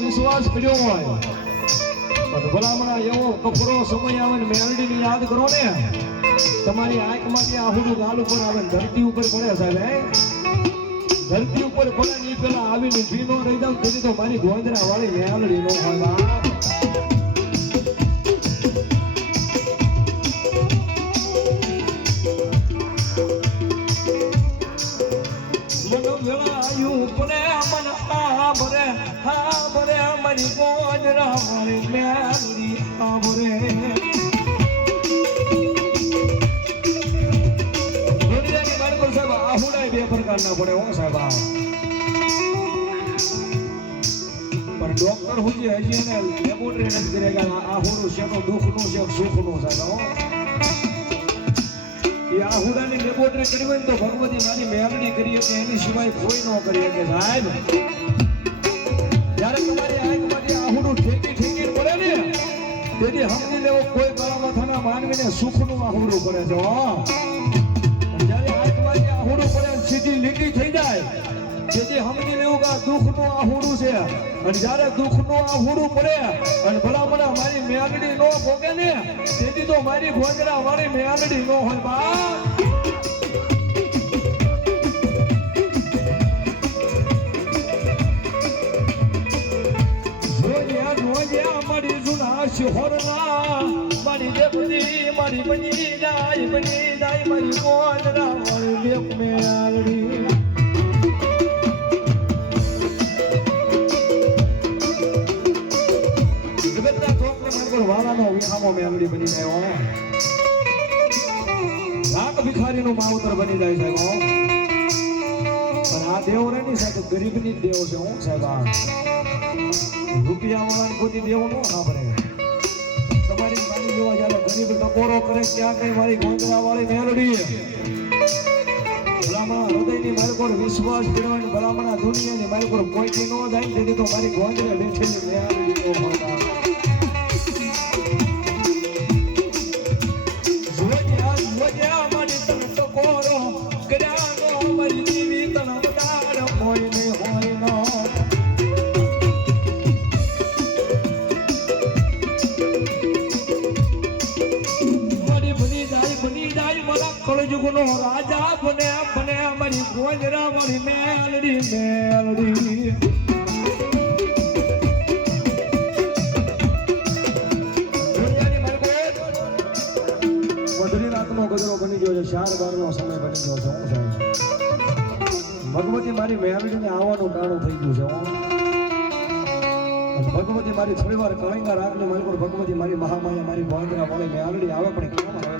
વિશ્વાસ પડ્યો હોય પણ ભલામણા એવો કપરો સમય આવે ને મેલડીને યાદ કરો ને તમારી આંખમાંથી આહુડું ગાલ ઉપર આવે ધરતી ઉપર પડે સાહેબ ધરતી ઉપર પડે ને પેલા આવીને ભીનો રહી જાવ તેની તો મારી ગોંદરા વાળી મેલડી નો મન ભરે હા ભરે મારી ગોંદરા વાળી મેલડી આ ભરે આહુડાય પડે હો સાહેબ આ. પણ ડોક્ટર સુધી હજી એને લેબોરેટરી નથી કરે કે આ આહુડું છે દુઃખનું છે સુખનું સાહેબ, હો. એ આહુડાની લેબોરેટરી કરી હોય ને તો ભગવતી મારી મેળણી કરી હતી એની સિવાય કોઈ ન કરી શકે સાહેબ. જ્યારે તમારી આંખમાંથી આહુડું ઠેકી ઠેકી પડે ને, તેથી સમજી લેવો, કોઈ ગળામાં થના માનવીને સુખનું આહુરું પડે છે લીટી થઈ જાય, જેથી સમજી લેવું કે દુઃખનું આહુડું છે. અને જ્યારે દુઃખનું આહુડું પડે, અને ભલામણા મારી મેલડી નો ભોગે ને, તેથી તો મારી ભોગરા મારી મેલડી નો હોય બા મારી જુના શિહોરના, મારી દેવની, મારી બની વાલાનો વિહામો મેલડી બની જાય. લાખ ભિખારીનું માવતર બની જાય સાહેબ. આ દેવ રે ની સાહેબ ગરીબની દેવ છે હું, સાહેબ આ રૂપિયા વાળાને કોઈ દેવો ન સાંભળે તમારી ટકોરો કરે ક્યાંક મારી ગોંદરા વાળી મેલડી. ભલામણા હૃદયની મારી પર વિશ્વાસ કરવાની ભલામણા દુનિયાની મારી પર કોઈ ન જાય તેથી તો મારી ગોંદરે બેઠેલી મેલડી કળજુગનો રાજા બને બને મારી ગોજરા વાળી મેલડી મેલડી. મારી મધુરી રાતનો ગજરો બની ગયો છે, ચાર બારનો સમય બની ગયો છે, હું સાહેબ ભગવતી મારી મેળવીને આવવાનું ટાણું થઈ ગયું છે ભગવતી મારી થોડી વાર કળંગા રાખને મારી ભગવતી મારી મહામાયા, મારી ભોંદરા વાળી મેલડી આવે, પણ કેમ આવે?